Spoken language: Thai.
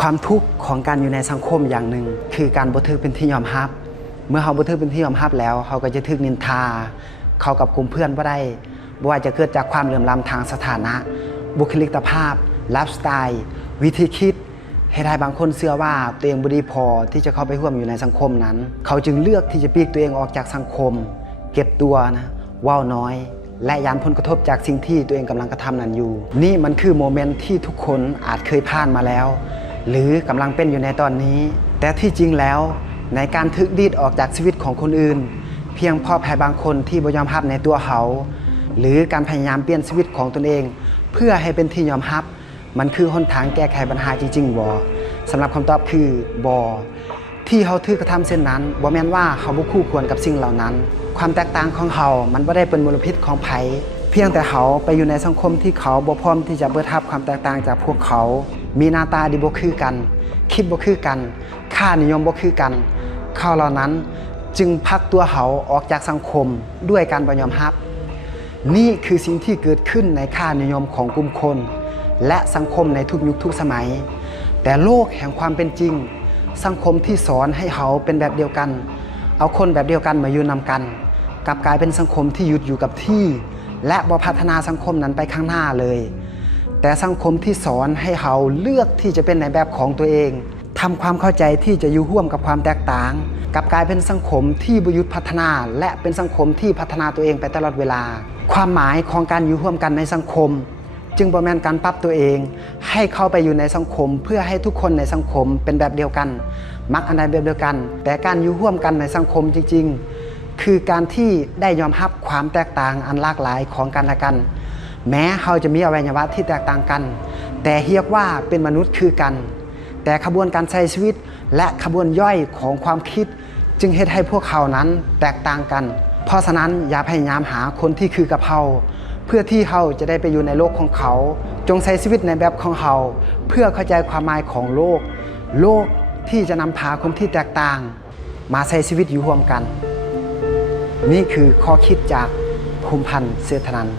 ความทุกข์ของการอยู่ในสังคมอย่างหนึ่งคือการบ่ถูกเป็นที่ยอมรับเมื่อเขาบ่ถูกเป็นที่ยอมรับแล้วเขาก็จะถูกนินทาเขากับกลุ่มเพื่อนบ่ได้บ่ว่าจะเกิดจากความเหลื่อมล้ำทางสถานะบุคลิกภาพไลฟ์สไตล์วิธีคิดให้ได้บางคนเชื่อว่าตัวเองบ่ดีพอที่จะเข้าไปร่วมอยู่ในสังคมนั้นเขาจึงเลือกที่จะปลีกตัวเองออกจากสังคมเก็บตัวนะว้าวน้อยและยานผลกระทบจากสิ่งที่ตัวเองกำลังกระทำนั้นอยู่นี่มันคือโมเมนต์ที่ทุกคนอาจเคยผ่านมาแล้วหรือกำลังเป็นอยู่ในตอนนี้แต่ที่จริงแล้วในการถูกดีดออกจากชีวิตของคนอื่นเพียงเพราะใครบางคนที่บ่ยอมรับในตัวเขาหรือการพยายามเปลี่ยนชีวิตของตนเองเพื่อให้เป็นที่ยอมรับมันคือหนทางแก้ไขปัญหาจริงๆบ่สำหรับคำตอบคือบ่ที่เขาถูกกระทำเช่นนั้นบ่แม่นว่าเขาบ่คู่ควรกับสิ่งเหล่านั้นความแตกต่างของเขามันบ่ได้เป็นมลพิษของไผเพียงแต่เขาไปอยู่ในสังคมที่เขาบ่พร้อมที่จะเบิดรับความแตกต่างจากพวกเขามีหน้าตาที่บ่คือกันคิดบ่คือกันค่านิยมบ่คือกันเขาเหล่านั้นจึงพักตัวเขาออกจากสังคมด้วยการบ่ยอมรับนี่คือสิ่งที่เกิดขึ้นในค่านิยมของกลุ่มคนและสังคมในทุกยุคทุกสมัยแต่โลกแห่งความเป็นจริงสังคมที่สอนให้เขาเป็นแบบเดียวกันเอาคนแบบเดียวกันมาอยู่นำกันกลับกลายเป็นสังคมที่หยุดอยู่กับที่และบ่พัฒนาสังคมนั้นไปข้างหน้าเลยแต่สังคมที่สอนให้เขาเลือกที่จะเป็นในแบบของตัวเองทำความเข้าใจที่จะอยู่ร่วมกับความแตกต่างกลับกลายเป็นสังคมที่บ่หยุดพัฒนาและเป็นสังคมที่พัฒนาตัวเองไปตลอดเวลาความหมายของการอยู่ร่วมกันในสังคมจึงบ่แม่นการปรับตัวเองให้เข้าไปอยู่ในสังคมเพื่อให้ทุกคนในสังคมเป็นแบบเดียวกันมักอันใดแบบเดียวกันแต่การอยู่ร่วมกันในสังคมจริงๆคือการที่ได้ยอมรับความแตกต่างอันหลากหลายของกันและกันแม้เขาจะมีอวัยวะที่แตกต่างกันแต่เรียกว่าเป็นมนุษย์คือกันแต่ขบวนการใช้ชีวิตและขบวนย่อยของความคิดจึงเฮ็ดให้พวกเขานั้นแตกต่างกันเพราะฉะนั้นอย่าพยายามหาคนที่คือกับเขาเพื่อที่เขาจะได้ไปอยู่ในโลกของเขาจงใช้ชีวิตในแบบของเขาเพื่อเข้าใจความหมายของโลกที่จะนำพาคนที่แตกต่างมาใช้ชีวิตอยู่ร่วมกันนี่คือข้อคิดจากภูมิพันธ์เสถนันท์